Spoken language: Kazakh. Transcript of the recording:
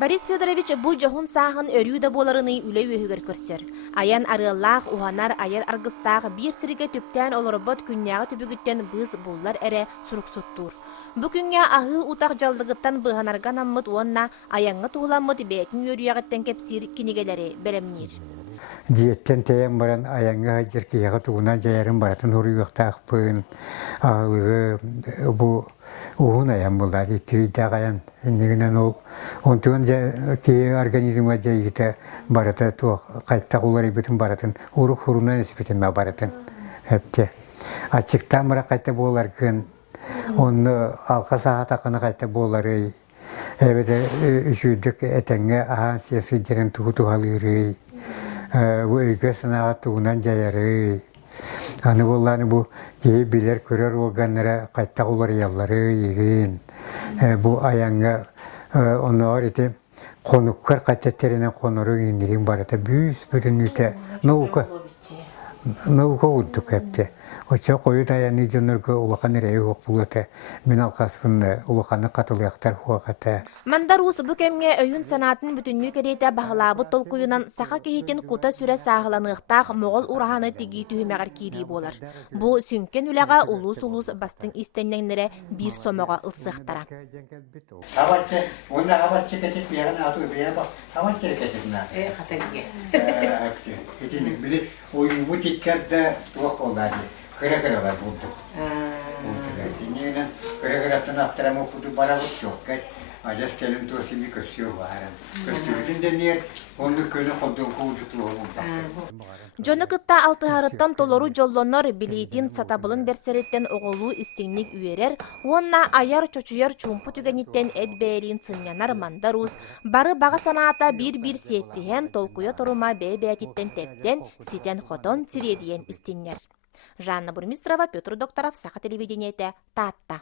Борис Федорович бу жоғын сағын өрі да боларыны үлей өйігір көрсер. Аян арыллақ, уханар, аяр аргыстағы бір сірге түптен оларыбот күнняғы түбігіттен біз болар әрі сұрықсуттур. Бу күнге ағы утақ жалдығыттан бұғанарған аммыт онна аяңғы туғыламмыт бәтін өріяғыттен кепсір кинегелері бәлемнер. Диеттен тәйен баран аяңға жеркеяғы туғына жайарын баратын ұрыйықтақпын. Ағылығы бұл уғын аян болар, екірейдақ аян. Негінен ол, онтығын кей организмға жайгіті бараты, қайттақ олар ебетін баратын, ұрық ұрынан еспетін ма баратын. Әпте. Ачықтан мұра қайта болар күн, оны алқа сағат ақыны қайта болары. Әбеті үшілдік әтәңі аған сиясы жерін тұғы-тұғалыры. Өйгі сынаға туғынан жайары. Аны болғаны бұл кей білер көрер оғанлары қайттақ олар яллары еген. Бұл аяңға оны ареті қоныққар қайттеттерінен қоныры ендерін барата бүйіс бүтін үте науқа ұддық әпті. Оча қойыт аяны жонырғы ұлақан әрейі оқ бұлыты. Мен алқасыпын ұлақаны қатылықтар хуақаты. Мандар ұсы бүкемге өйін санатын бүтінні керейті бағылабы толқуынан сақа кейтен құта сүрі сағыланықтақ моғол ұрағаны тегі түйімеғар кейрей болар. Бұл сүнкен үліға ұлыс-ұлыс бастың істеннеңлері бір сомаға ұлсықтара. Аватчы, оны аватчы кетіп, яғын ату бейе бақ, аватчы кетіпна. Ойын бұт еткерді туақ олады. Кыры-кырылар бұлдық. Денегінен кыры-кыраттың ақтырамы бұды барағыт жоқ кәт. Ажас кәлім тұрсы бір көсіу барын. Көсіудің дәнер, оны көні қодың қуды туғы бұлдақ. Жоны кытта алтыһарыттан толору жоллонор билетин сатабылын берсереттен оголу истеңник үйерер, онна аяр чочуяр чумпу түгениттен эдбээлин сынянар мандарус, бары бага санаата бир сеттиен толкуя торума бэбэтиттен тептен ситен хотон сиредиен истиннер. Жанна Бурмистрова, Петр Докторов, Саха телевидениете, Татта.